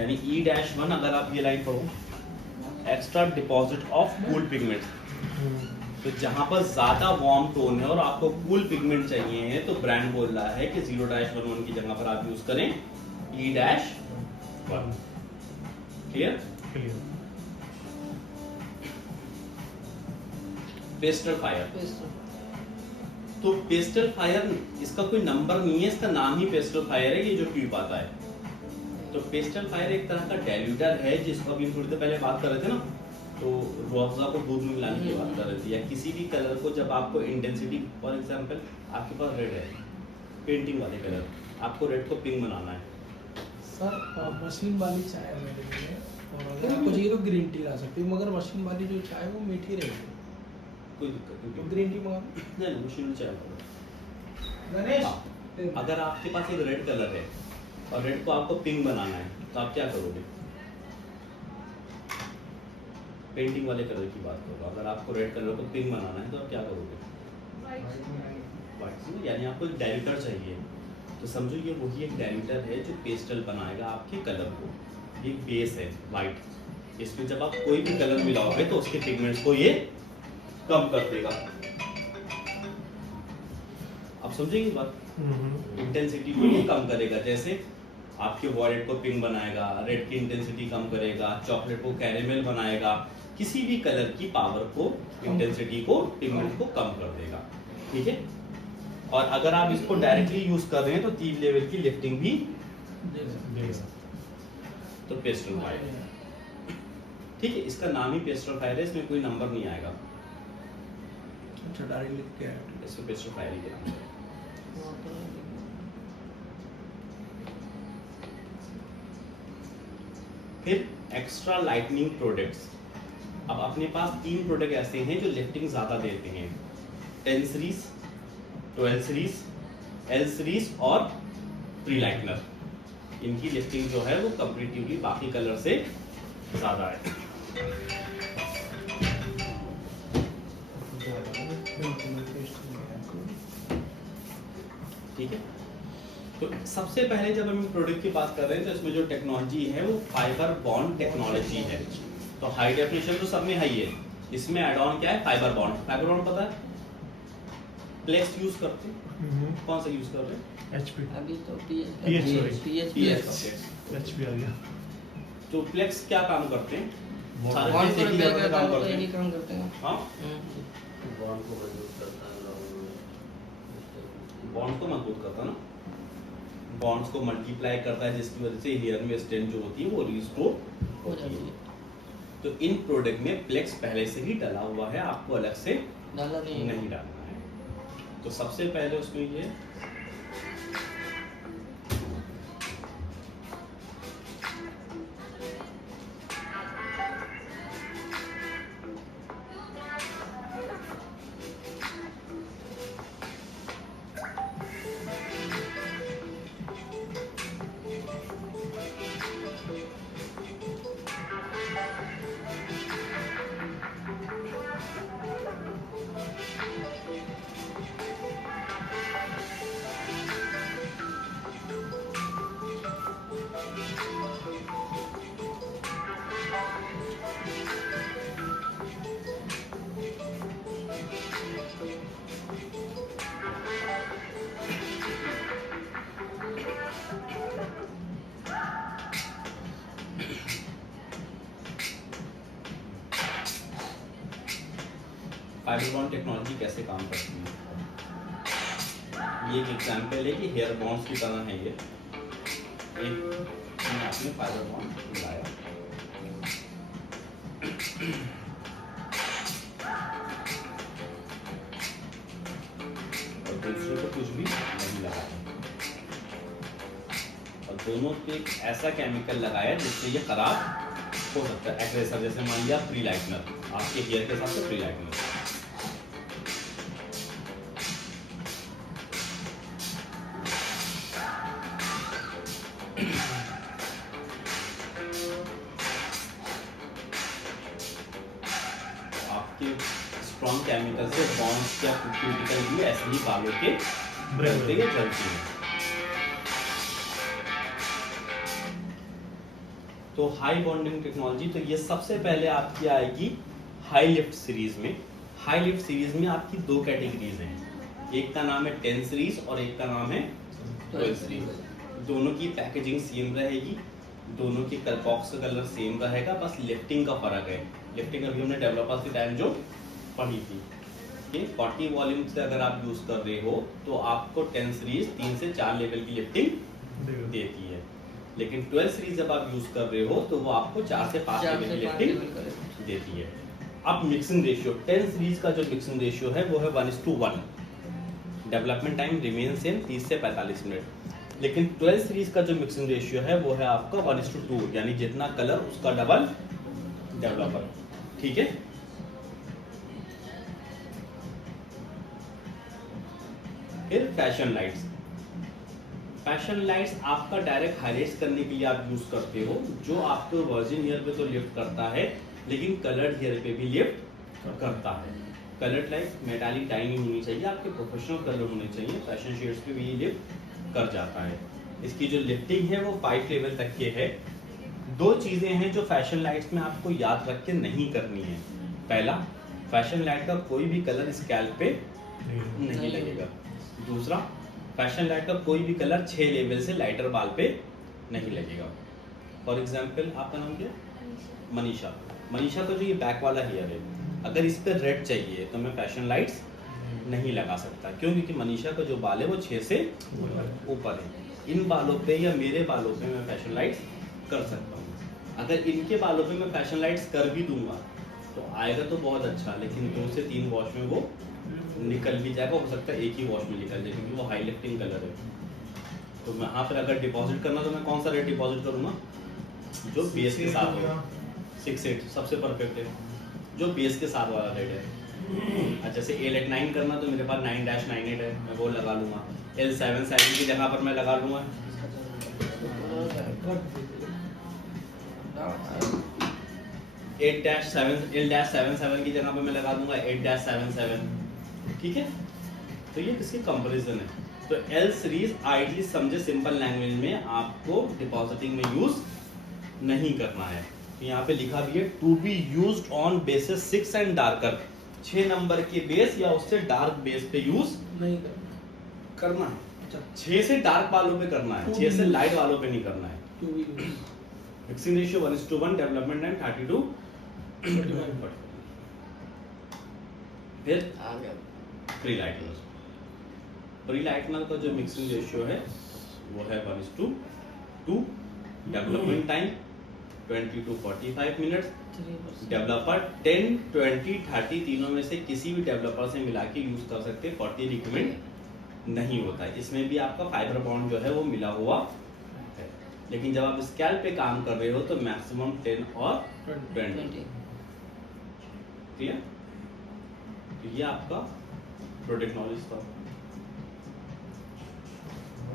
यानी E-1 अगर आप ये लाइन पढ़ो, extra deposit of cool pigment, तो जहां पर ज्यादा वार्म टोन है और आपको कूल पिगमेंट चाहिए है तो ब्रांड बोल रहा है कि 0-11 की जगह पर आप यूज करें E-1। क्लियर? पेस्टल फायर, तो पेस्टल फायर इसका कोई नंबर नहीं है, इसका नाम ही पेस्टल फायर है, ये जो ट्यूब आता है। तो पेस्टल फायर एक तरह का डाइल्यूटर है जिसको अभी थोड़ी देर पहले बात कर रहे थे ना, तो रूअफ़ज़ा को दूध में मिलाने की बात कर रहे थे, या किसी भी कलर को जब आपको इंटेंसिटी, फॉर एग्जांपल आपके पास रेड है, पेंटिंग वाले कलर, आपको रेड को पिंक बनाना है सर। मशीन वाली चाय है मेरे लिए, और अगर आपको चाहिए तो ग्रीन टी ला सकते हो, मगर मशीन वाली जो चाय है वो मीठी रहेगी। कोई दिक्कत नहीं, तो ग्रीन टी मंगा नहीं मशीन चाय गणेश। हाँ। अगर आपके पास एक रेड कलर है और रेड को आपको पिंक बनाना है तो आप क्या करोगे? पेंटिंग वाले कलर की बात करो, अगर आपको रेड कलर को पिंक बनाना है तो आप क्या करोगे? व्हाइट, यानी आपको एक डाइल्यूटर चाहिए। तो समझो ये वही एक डाइल्यूटर है जो पेस्टल बनाएगा आपके कलर को। ये बेस है वाइट, इसमें जब आप कोई भी कलर मिलाओगे तो उसके पिगमेंट्स को ये कम कर देगा। आप समझेंगे बात? इंटेंसिटी को ये कम करेगा, जैसे आपके वॉलेट को पिंक बनाएगा, रेड की इंटेंसिटी कम करेगा, चॉकलेट को कैरेमल बनाएगा, किसी भी कलर की पावर को, इंटेंसिटी को, पिगमेंट को कम कर देगा। ठीक है? और अगर आप इसको डायरेक्टली यूज कर रहे हैं तो 3 लेवल की लिफ्टिंग भी देगा। तो पेस्टल फायर, ठीक है, इसका नाम ही पेस्टल फायर है, इसमें कोई नंबर नहीं आएगा। अच्छा, डायरेक्ट लिख के है, इसको पेस्टल फायर ही कहते हैं। फिर एक्स्ट्रा लाइटनिंग प्रोडक्ट्स। अब अपने पास 3 प्रोडक्ट ऐसे हैं जो लिफ्टिंग ज़्यादा देते हैं, 10 सीरीज, 12 सीरीज, L सीरीज और प्री लाइटनर। इनकी लिफ्टिंग जो है वो कंपैरेटिवली बाकी कलर से ज़्यादा है। ठीक है, तो सबसे पहले जब हम प्रोडक्ट की बात कर रहे हैं तो इसमें जो टेक्नोलॉजी है वो फाइबर बॉन्ड टेक्नोलॉजी है। तो हाई डेफिनेशन तो सब में हाई है, इसमें एड ऑन क्या है? Fibre bond. फाइबर बॉन्ड पता है? प्लेक्स यूज करते हैं, कौन सा यूज कर रहे हैं? HP अभी तो HP आ गया। तो प्लेक्स क्या काम करते हैं? सारे बॉन्ड प्लेक्स एक ही पर लेवल पे काम करते यही हैं। काम करते हैं। हाँ, बॉन्ड को मजबूत करता है, बॉन्ड को मजबूत करता है ना, बॉन्ड्स को मल्टीप्लाई करता है, जिसकी वजह से हेयर में स्ट्रेंथ जो होती है वो रिस्टोर हो होती जाती है। है। तो इन प्रोडक्ट में प्लेक्स पहले से ही डला हुआ है, आपको अलग से डाला नहीं नहीं डालना है। तो सबसे पहले उसमें ये फाइबर बॉन्ड टेक्नोलॉजी कैसे काम करती है। ये एक एग्जांपल है कि हेयर बॉन्ड्स की तरह है ये। एक मैंने आपने फाइबर बॉन्ड मिलाया, और दूसरे को कुछ भी नहीं लगाया, और दोनों पे एक ऐसा केमिकल लगाया जिससे ये खराब हो सकता है। एग्रेसर, जैसे मान लिया प्री लाइटनर, आपके हेयर के साथ प्री लाइटनर। स्ट्रॉन्ग केमिकल से बॉन्ड्स या क्यूटिकल भी ऐसे ही बालों के जलते हैं, जलती हैं। तो हाई बॉन्डिंग टेक्नोलॉजी, तो ये सबसे पहले आपकी आएगी हाई लिफ्ट सीरीज में। हाई लिफ्ट सीरीज में आपकी दो कैटेगरीज हैं, एक का नाम है 10 सीरीज और एक का नाम है 12 सीरीज। दोनों की पैकेजिंग सेम रहेगी, दोनों की बॉक्स का कलर सेम रहेगा, बस लिफ्टिंग का फर्क है। लिफ्टिंग अभी हमने डेवलपर्स के टाइम जो पढ़ी थी कि 40 वॉल्यूम से अगर आप यूज कर रहे हो तो आपको 10 सीरीज 3 से 4 लेवल की लिफ्टिंग देती है, लेकिन 12 सीरीज जब आप यूज कर रहे हो तो वो आपको 4 से 5 लेवल की लिफ्टिंग देती है। अब मिक्सिंग रेशियो, 10 सीरीज का जो मिक्सिंग रेशियो है वो है 1:1। डेवलपमेंट टाइम रिमेन सेम 30 से 45 मिनट, लेकिन 12 सीरीज का जो मिक्सिंग रेशियो है वो है आपका 1:2, यानी जितना कलर उसका डबल डेवलपर। ठीक है, फिर फैशन लाइट्स। फैशन लाइट्स आपका डायरेक्ट हाईलाइट्स करने के लिए आप यूज करते हो, जो आपको वर्जिन हेयर पे तो लिफ्ट करता है लेकिन कलर्ड हेयर पे भी लिफ्ट करता है। कलर्ड लाइट मेटालिक डाई नहीं होनी चाहिए, आपके प्रोफेशनल कलर होने चाहिए, फैशन शेड्स पे भी ये लिफ्ट कर जाता है। इसकी जो लिफ्टिंग है वो 5 लेवल तक के है। दो चीजें हैं जो फैशन लाइट्स में आपको याद रख के नहीं करनी है। पहला, फैशन लाइट का कोई भी कलर स्कैल्प पे नहीं लगेगा। दूसरा, फैशन लाइट का कोई भी कलर 6 लेवल से लाइटर बाल पे नहीं लगेगा। फॉर एग्जाम्पल आपका नाम क्या है? मनीषा। मनीषा का जो ये बैक वाला हेयर है, अगर इस पर रेड चाहिए तो मैं फैशन लाइट्स नहीं लगा सकता। क्यों? क्योंकि मनीषा का जो बाल है वो 6 से ऊपर है। इन बालों पे या मेरे बालों पे मैं फैशन लाइट्स कर सकता हूँ। अगर इनके बालों पे मैं फैशन लाइट्स कर भी दूंगा तो आएगा तो बहुत अच्छा, लेकिन 2 से 3 वॉश में वो निकल भी जाएगा, हो सकता है एक ही वॉश में निकल जाए क्योंकि वो हाई लिफ्टिंग कलर है। तो मैं यहाँ पर अगर डिपॉजिट करना तो मैं कौन सा रेट डिपॉजिट करूँगा? जो बेस के साथ हो। 6-8 सबसे परफेक्ट है, जो बेस के साथ वाला रेट है। अच्छा, जैसे L89 करना तो मेरे पास 9-98 है, मैं वो लगा लूँगा। L77 की जगह पर मैं लगा लूँगा 8-7, L-77 की जगह पे मैं लगा दूंगा 8-77। ठीक है, तो ये किसकी कंपैरिजन है। तो L सीरीज आइडली समझे सिंपल लैंग्वेज में आपको डिपॉजिटिंग में यूज नहीं करना है। तो यहाँ पे लिखा भी है to be used on basis 6 and darker, 6 number के बेस या उससे डार्क बेस पे यूज नहीं करना है। 6 से डार्क वालों पे करना है, 6 से लाइट वालों पे नहीं करना है। Mixing ratio 1:1, development time 32। फिर आ गया। Pre lightener. प्री लाइटनर का जो मिक्सिंग रेशियो है वो है 1:2। Development time 20 to 45 minutes. Developer 10, 20, 30 तीनों में से किसी भी डेवलपर से मिला के यूज कर सकते हैं। 40 रिकमेंड नहीं होता है। इसमें भी आपका फाइबर बॉन्ड जो है वो मिला हुआ है, लेकिन जब आप स्कैल्प पे काम कर रहे हो तो मैक्सिमम 10 और 20। क्लियर? तो ये आपका प्रोडक्ट नॉलेज था।